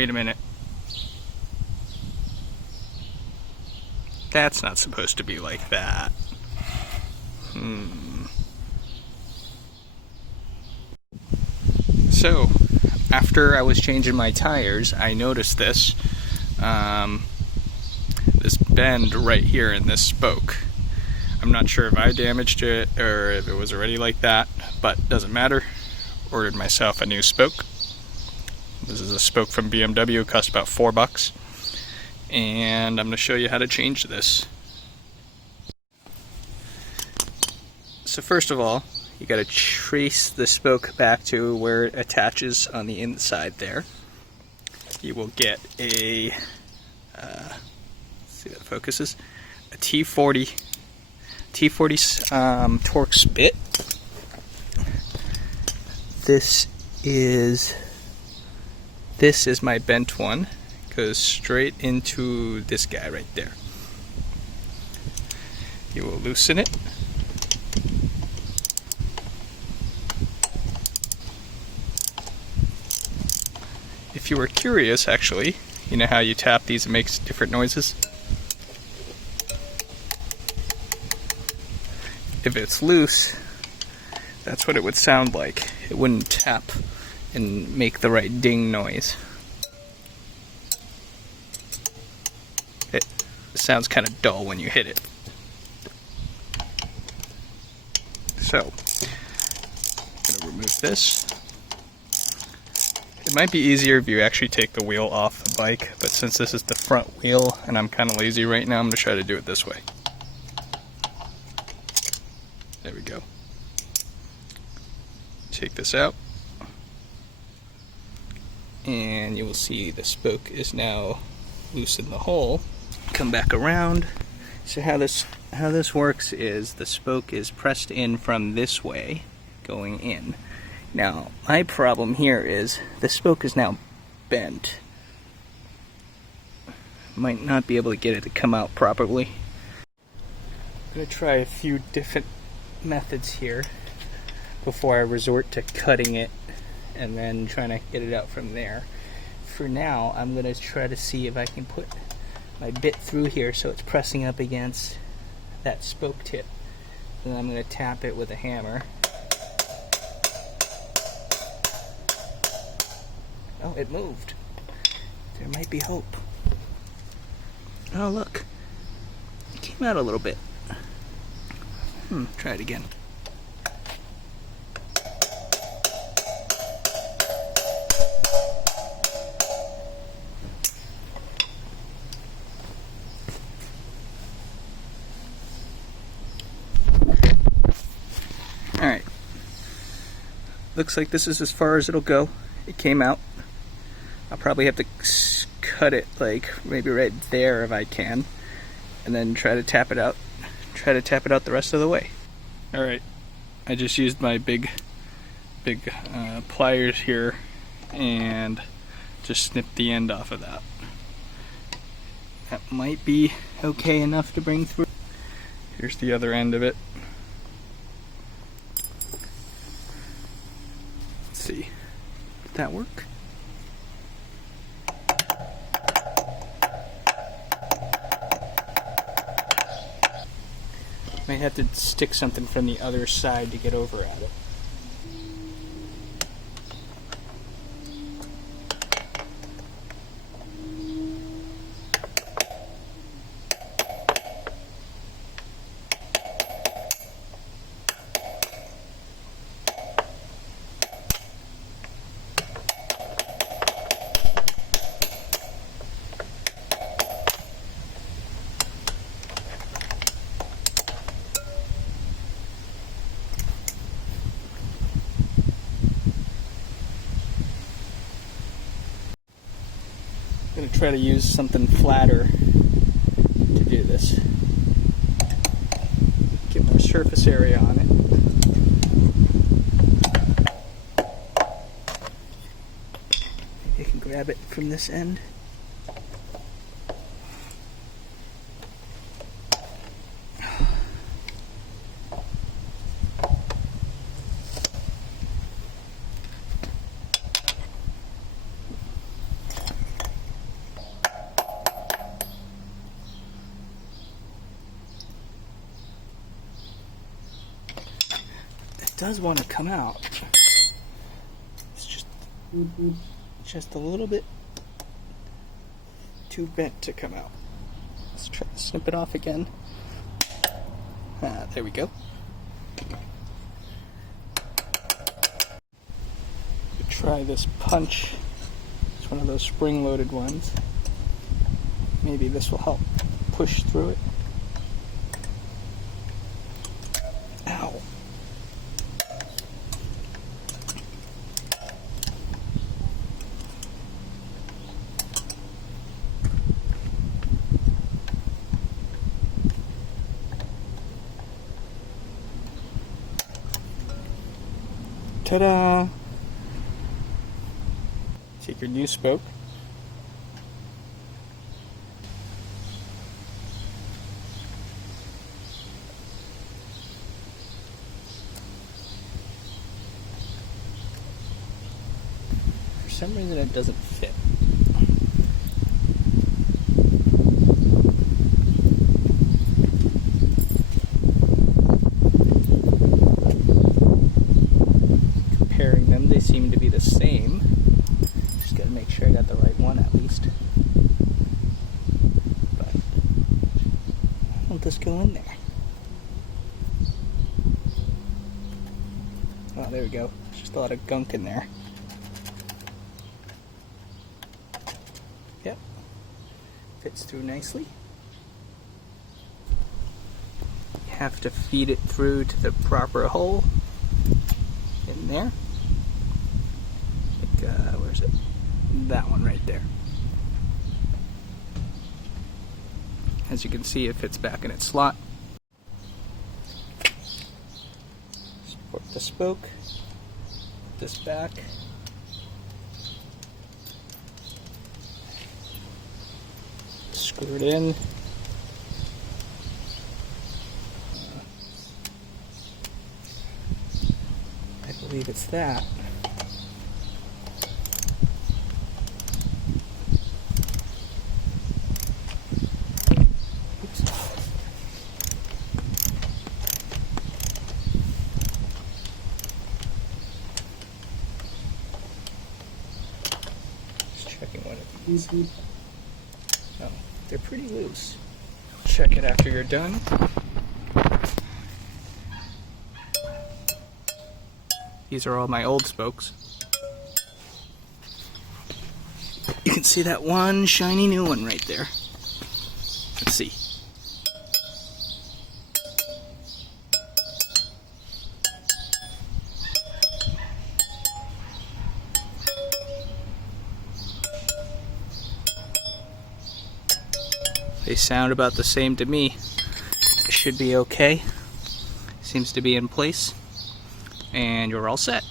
Wait a minute. That's not supposed to be like that. So, after I was changing my tires, I noticed this. This bend right here in this spoke. I'm not sure if I damaged it or if it was already like that, but doesn't matter. Ordered myself a new spoke. This is a spoke from BMW, cost about $4. And I'm going to show you how to change this. So first of all, you got to trace the spoke back to where it attaches on the inside there. You will get a, see that focuses, a T40 Torx bit. This is my bent one. Goes straight into this guy right there. You will loosen it. If you were curious, actually, you know how you tap these and makes different noises? If it's loose, that's what it would sound like. It wouldn't tap and make the right ding noise. It sounds kind of dull when you hit it. So, I'm going to remove this. It might be easier if you actually take the wheel off the bike, but since this is the front wheel and I'm kind of lazy right now, I'm going to try to do it this way. There we go. Take this out. And you will see the spoke is now loose in the hole. Come back around. So how this works is the spoke is pressed in from this way, going in. Now, my problem here is the spoke is now bent. Might not be able to get it to come out properly. I'm going to try a few different methods here before I resort to cutting it and then trying to get it out from there. For now, I'm going to try to see if I can put my bit through here so it's pressing up against that spoke tip. And I'm going to tap it with a hammer. Oh, it moved. There might be hope. Oh, look. It came out a little bit. Try it again. Alright. Looks like this is as far as it'll go. It came out. I'll probably have to cut it like maybe right there if I can, and then try to tap it out. Try to tap it out the rest of the way. Alright, I just used my big pliers here and just snipped the end off of that. That might be okay enough to bring through. Here's the other end of it. Let's see. Did that work? Might have to stick something from the other side to get over at it. I'm going to try to use something flatter to do this. Get more surface area on it. Maybe I can grab it from this end. does want to come out. It's just a little bit too bent to come out. Let's try to snip it off again. There we go. Try this punch. It's one of those spring-loaded ones. Maybe this will help push through it. Ow. Ta-da! Take your new spoke. For some reason it doesn't fit. Comparing them, they seem to be the same. Just gotta make sure I got the right one at least. But I'll just go in there. Oh, there we go. There's just a lot of gunk in there. Yep. Fits through nicely. You have to feed it through to the proper hole in there. Like, where's it? That one right there. As you can see, it fits back in its slot. Support the spoke. Put this back. Screw it in. I believe it's that. Checking one of these. Oh, they're pretty loose. Check it after you're done. These are all my old spokes. You can see that one shiny new one right there. Let's see. They sound about the same to me. It should be okay. Seems to be in place. And you're all set.